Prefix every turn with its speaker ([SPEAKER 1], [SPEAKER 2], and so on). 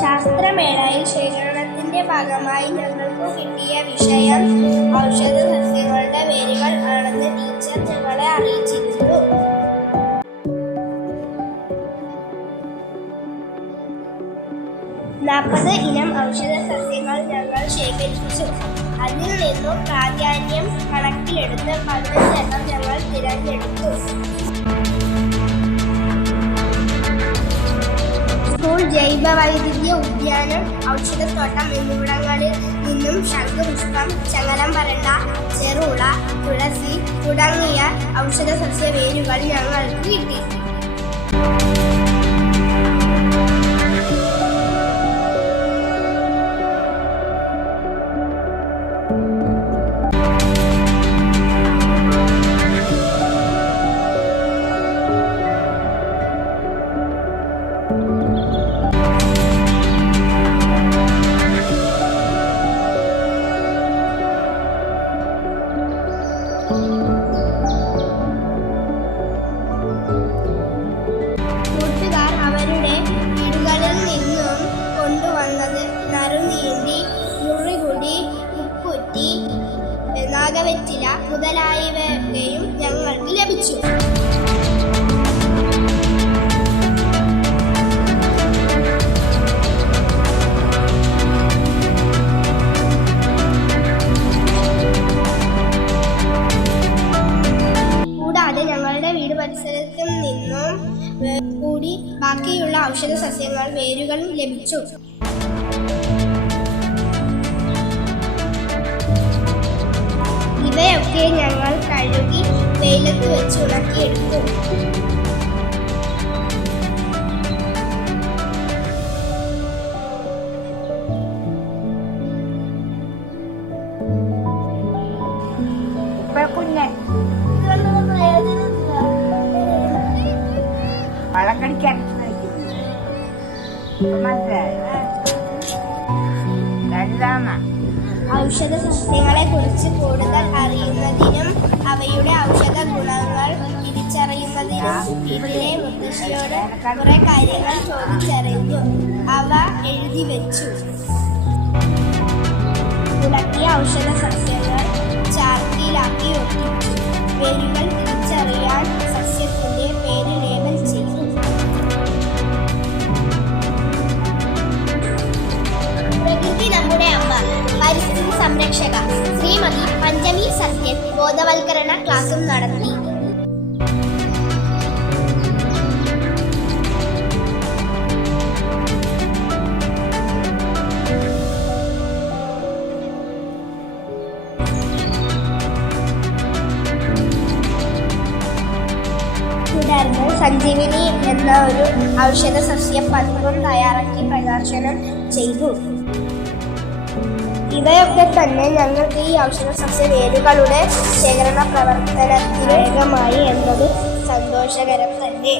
[SPEAKER 1] ശാസ്ത്രമേളയിൽ ശേഖരണത്തിന്റെ ഭാഗമായി ഞങ്ങൾക്ക് കിട്ടിയ വിഷയം ഔഷധ സസ്യങ്ങളുടെ വേരുകൾ ആണെന്ന് ടീച്ചർ ഞങ്ങളെ അറിയിച്ചിരുന്നു. നാൽപ്പത് ഇനം ഔഷധ സസ്യങ്ങൾ ഞങ്ങൾ ശേഖരിച്ചു. അതിൽ നിന്നും പ്രാധാന്യം കണക്കിലെടുത്ത് പതിനഞ്ചെണ്ണം ഞങ്ങൾ തിരഞ്ഞെടുത്തു. ജൈവ വൈദ്യുതി ഉദ്യാനം ഔഷധത്തോട്ടം എന്നിവിടങ്ങളിൽ നിന്നും ശംഖുപുഷ്പം ചങ്ങലം വരണ്ട ചെറുള തുളസി തുടങ്ങിയ ഔഷധ സസ്യ വേരുകൾ ഞങ്ങൾക്ക് കിട്ടി. കൂട്ടുകാർ മുതലായവയും ഞങ്ങൾക്ക് ലഭിച്ചു. കൂടാതെ ഞങ്ങളുടെ വീട് പരിസരത്തിൽ നിന്നും കൂടി ബാക്കിയുള്ള ഔഷധ സസ്യങ്ങൾ വേരുകളും ലഭിച്ചു. വെയിലത്ത് വെച്ച് ഉണക്കിയെടുത്തു
[SPEAKER 2] ഇപ്പൊ കുഞ്ഞൻ വളം കടിക്കാൻ മനസ്സിലായോ ലളിതാമ്മ
[SPEAKER 1] ഔഷധ സസ്യങ്ങളെ കുറിച്ച് കൂടുതൽ അറിയുന്നതിനും അവയുടെ ഔഷധ ഗുണങ്ങൾ തിരിച്ചറിയുന്നതിനും ഇവിടെ മുത്തശ്ശിയോട് കുറെ കാര്യങ്ങൾ ചോദിച്ചറിഞ്ഞു അവ എഴുതി വെച്ചു. ഉണക്കിയ ഔഷധ സസ്യങ്ങൾ ചാർത്തിയിലാക്കി ഒട്ടിച്ചു. സംരക്ഷക ശ്രീമതി പഞ്ചമി സത്യൻ ബോധവൽക്കരണ ക്ലാസും നടത്തി. തുടർന്ന് സഞ്ജീവിനി എന്ന ഒരു ഔഷധ സസ്യ പതിവും തയ്യാറാക്കി പ്രകാശനം ചെയ്തു. ഇവയൊക്കെ തന്നെ ഞങ്ങൾക്ക് ഈ ഔഷധ സസ്യ വേരുകളുടെ ശേഖരണ പ്രവർത്തനത്തിനേകമായി എന്നത് സന്തോഷകരം തന്നെ.